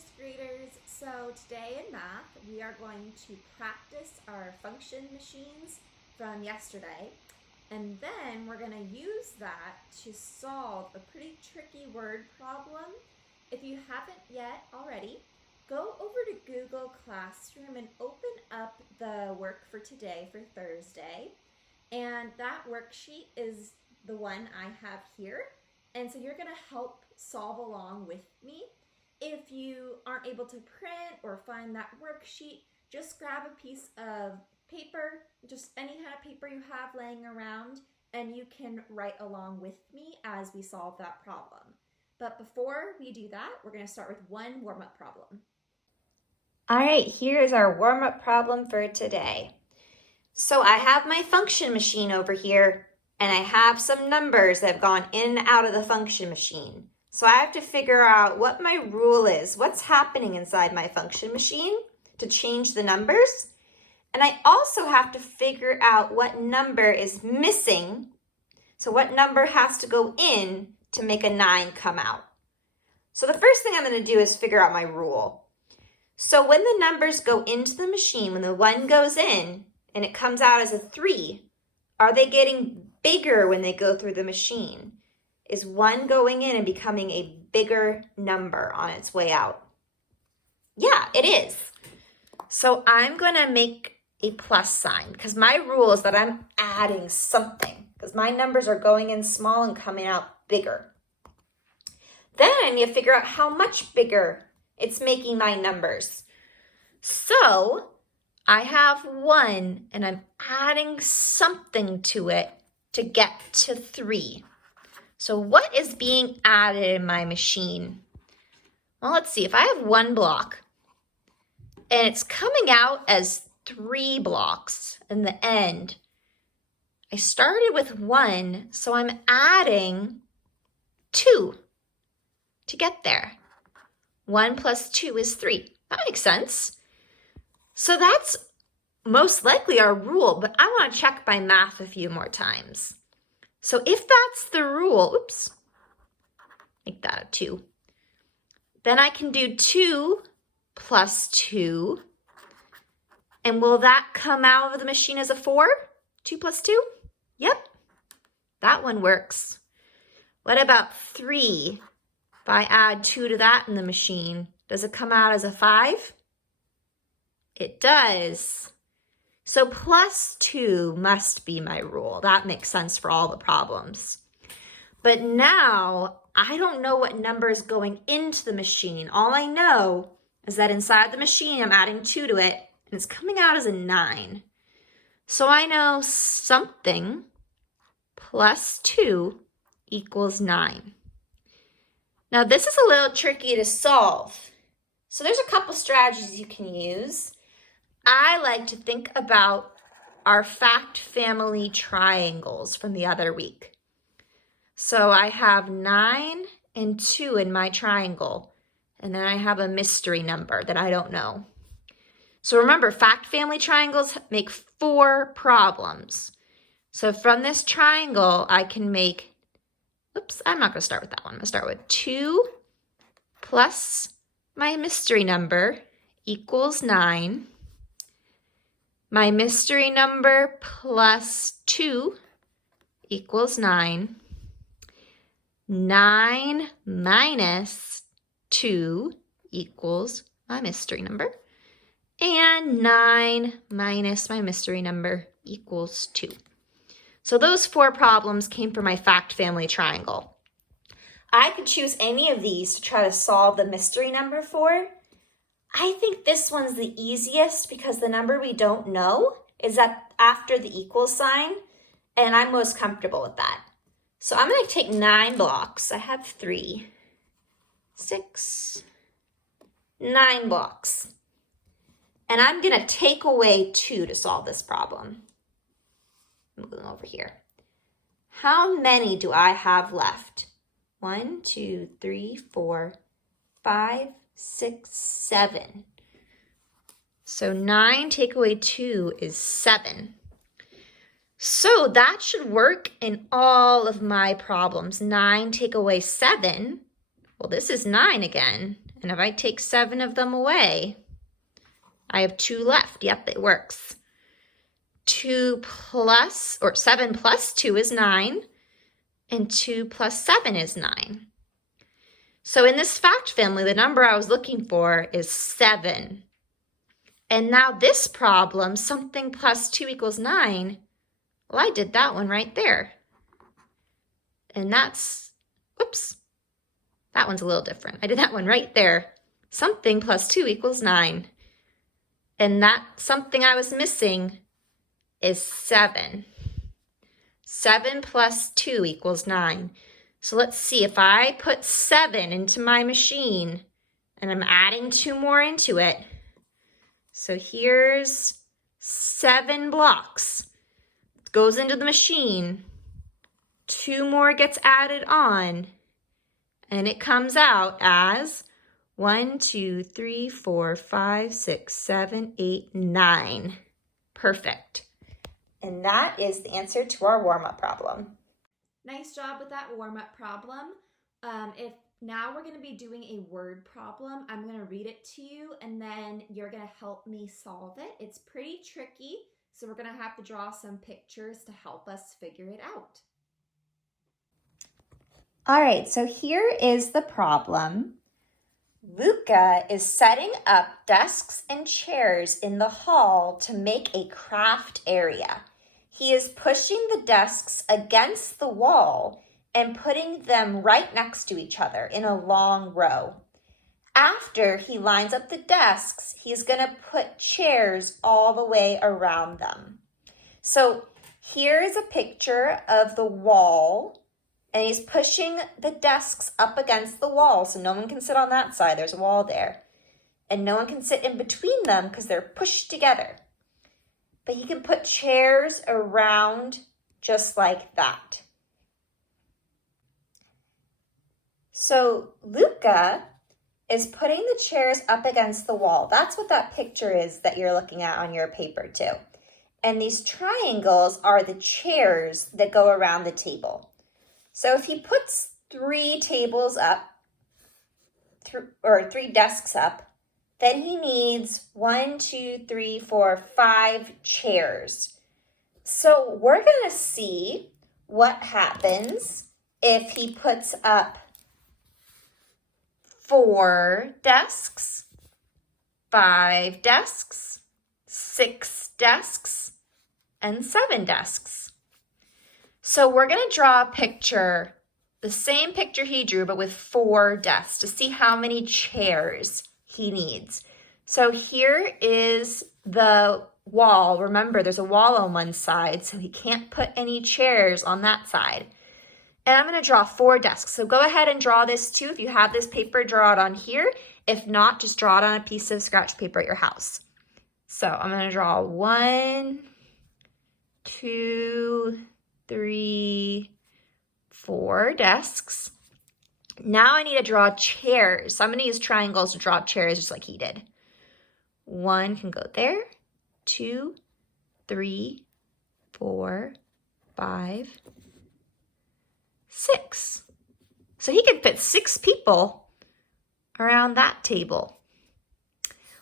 first graders. So today in math, we are going to practice our function machines from yesterday. And then we're going to use that to solve a pretty tricky word problem. If you haven't yet already, go over to Google Classroom and open up the work for today for Thursday. And that worksheet is the one I have here. And so you're going to help solve along with me. If you aren't able to print or find that worksheet, just grab a piece of paper, just any kind of paper you have laying around, and you can write along with me as we solve that problem. But before we do that, we're going to start with one warm-up problem. All right, here's our warm-up problem for today. So I have my function machine over here, and I have some numbers that have gone in and out of the function machine. So I have to figure out what my rule is, what's happening inside my function machine to change the numbers. And I also have to figure out what number is missing. So what number has to go in to make a 9 come out. So the first thing I'm going to do is figure out my rule. So when the numbers go into the machine, when the 1 goes in and it comes out as a 3, are they getting bigger when they go through the machine? Is 1 going in and becoming a bigger number on its way out? Yeah, it is. So I'm going to make a plus sign because my rule is that I'm adding something because my numbers are going in small and coming out bigger. Then I need to figure out how much bigger it's making my numbers. So I have 1 and I'm adding something to it to get to 3. So what is being added in my machine? Well, let's see. If I have 1 block and it's coming out as 3 blocks in the end, I started with 1, so I'm adding 2 to get there. 1 plus 2 is 3. That makes sense. So that's most likely our rule, but I want to check my math a few more times. So if that's the rule, oops, make that a 2. Then I can do 2 plus 2. And will that come out of the machine as a 4? 2 plus 2? Yep, that one works. What about 3? If I add 2 to that in the machine, does it come out as a 5? It does. So plus 2 must be my rule. That makes sense for all the problems. But now I don't know what number is going into the machine. All I know is that inside the machine, I'm adding 2 to it, and it's coming out as a 9. So I know something plus 2 equals 9. Now this is a little tricky to solve. So there's a couple strategies you can use. I like to think about our fact family triangles from the other week. So I have 9 and 2 in my triangle, and then I have a mystery number that I don't know. So remember, fact family triangles make 4 problems. So from this triangle, I can make, oops, I'm not going to start with that one. I'm going to start with 2 plus my mystery number equals 9. My mystery number plus 2 equals 9. 9 minus 2 equals my mystery number. And 9 minus my mystery number equals 2. So those 4 problems came from my fact family triangle. I could choose any of these to try to solve the mystery number for. I think this one's the easiest because the number we don't know is after the equal sign, and I'm most comfortable with that. So I'm going to take 9 blocks. I have 3, 6, 9 blocks. And I'm going to take away 2 to solve this problem. I'm going over here. How many do I have left? 1, 2, 3, 4, 5, 6, 7. So 9 take away 2 is 7. So that should work in all of my problems. 9 take away 7. Well, this is 9 again. And if I take 7 of them away, I have 2 left. Yep, it works. 7 plus 2 is 9, and 2 plus 7 is 9. So in this fact family, the number I was looking for is 7. And now this problem, something plus 2 equals 9, well, I did that one right there. And that's, oops, that one's a little different. I did that one right there. Something plus 2 equals 9. And that something I was missing is 7. 7 plus 2 equals 9. So let's see, if I put 7 into my machine and I'm adding 2 more into it. So here's 7 blocks. It goes into the machine. 2 more gets added on. And it comes out as 1, 2, 3, 4, 5, 6, 7, 8, 9. Perfect. And that is the answer to our warm-up problem. Nice job with that warm-up problem. If now we're going to be doing a word problem, I'm going to read it to you and then you're going to help me solve it. It's pretty tricky, so we're going to have to draw some pictures to help us figure it out. All right, so here is the problem. Luca is setting up desks and chairs in the hall to make a craft area. He is pushing the desks against the wall and putting them right next to each other in a long row. After he lines up the desks, he's going to put chairs all the way around them. So here is a picture of the wall, and he's pushing the desks up against the wall so no one can sit on that side. There's a wall there. And no one can sit in between them because they're pushed together. But he can put chairs around just like that. So Luca is putting the chairs up against the wall. That's what that picture is that you're looking at on your paper too. And these triangles are the chairs that go around the table. So if he puts 3 tables up, or 3 desks up, then he needs 1, 2, 3, 4, 5 chairs. So we're going to see what happens if he puts up 4 desks, 5 desks, 6 desks, and 7 desks. So we're going to draw a picture, the same picture he drew, but with 4 desks to see how many chairs he needs. So here is the wall. Remember, there's a wall on one side, so he can't put any chairs on that side. And I'm going to draw 4 desks. So go ahead and draw this too. If you have this paper, draw it on here. If not, just draw it on a piece of scratch paper at your house. So I'm going to draw 1, 2, 3, 4 desks. Now I need to draw chairs. So I'm going to use triangles to draw chairs just like he did. 1 can go there. 2, 3, 4, 5, 6. So he can fit 6 people around that table.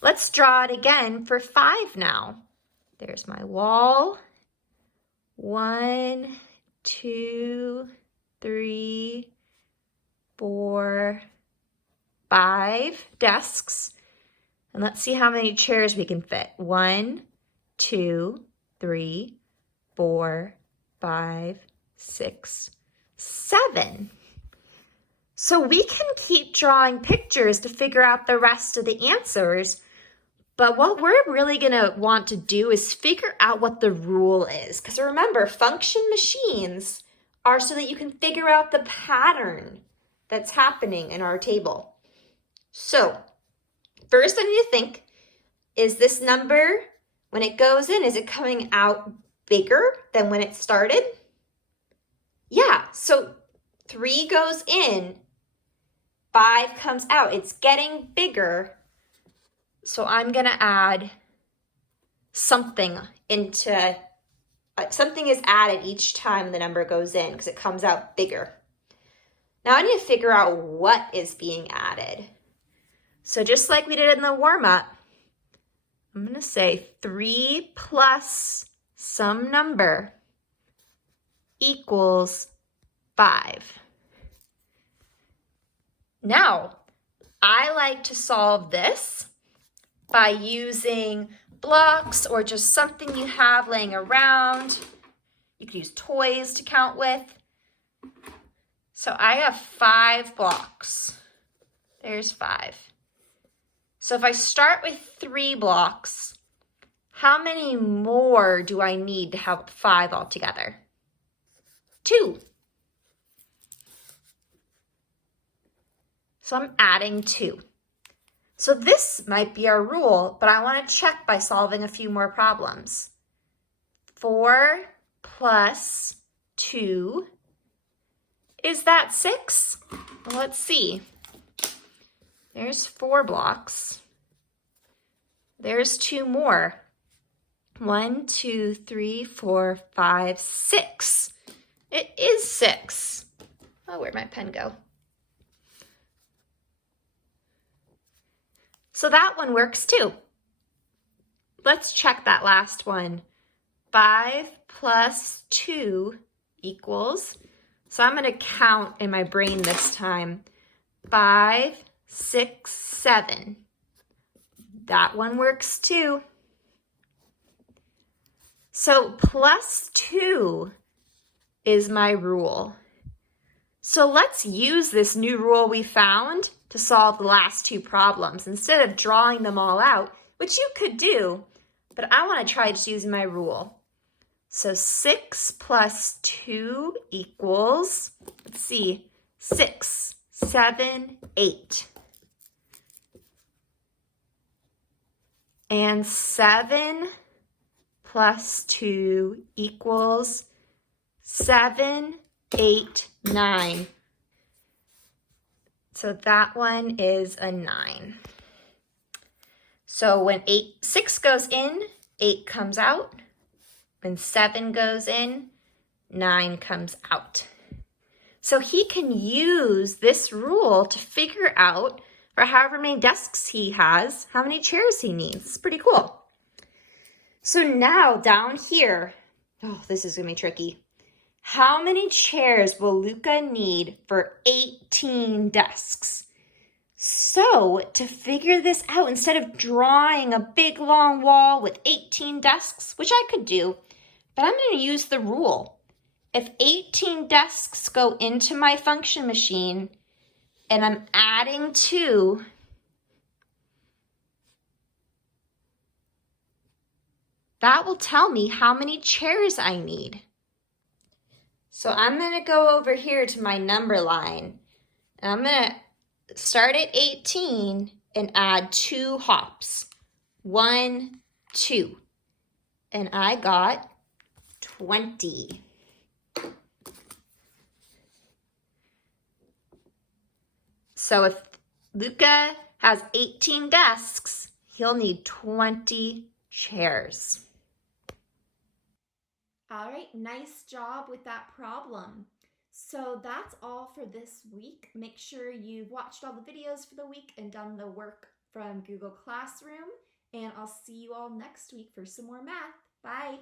Let's draw it again for 5 now. There's my wall. 1, 2, 3, 4, 5 desks. And let's see how many chairs we can fit. 1, 2, 3, 4, 5, 6, 7. So we can keep drawing pictures to figure out the rest of the answers. But what we're really going to want to do is figure out what the rule is. Because remember, function machines are so that you can figure out the pattern that's happening in our table. So first I need to think, is this number, when it goes in, is it coming out bigger than when it started? Yeah, so 3 goes in, 5 comes out. It's getting bigger. So I'm going to add something into, something is added each time the number goes in because it comes out bigger. Now I need to figure out what is being added. So just like we did in the warm-up, I'm going to say 3 plus some number equals 5. Now, I like to solve this by using blocks or just something you have laying around. You could use toys to count with. So I have 5 blocks. There's 5. So if I start with 3 blocks, how many more do I need to have 5 altogether? 2. So I'm adding 2. So this might be our rule, but I want to check by solving a few more problems. 4 plus 2, is that 6? Well, let's see. There's 4 blocks. There's 2 more. 1, 2, 3, 4, 5, 6. It is 6. Oh, where'd my pen go? So that one works too. Let's check that last one. 5 plus 2 equals, so I'm going to count in my brain this time. 5, 6, 7. That one works too. So plus 2 is my rule. So let's use this new rule we found to solve the last 2 problems instead of drawing them all out, which you could do, but I want to try just using my rule. So 6 plus 2 equals, let's see, 6, 7, 8. And 7 plus 2 equals 7, 8, 9. So that one is a 9. So when 6 goes in, 8 comes out. When 7 goes in, 9 comes out. So he can use this rule to figure out, for however many desks he has, how many chairs he needs. It's pretty cool. So now down here, oh, this is going to be tricky. How many chairs will Luca need for 18 desks? So to figure this out, instead of drawing a big long wall with 18 desks, which I could do, but I'm going to use the rule. If 18 desks go into my function machine and I'm adding 2, that will tell me how many chairs I need. So I'm going to go over here to my number line, and I'm going to start at 18 and add 2 hops. 1, 2. And I got 20. So if Luca has 18 desks, he'll need 20 chairs. All right, nice job with that problem. So that's all for this week. Make sure you've watched all the videos for the week and done the work from Google Classroom. And I'll see you all next week for some more math. Bye.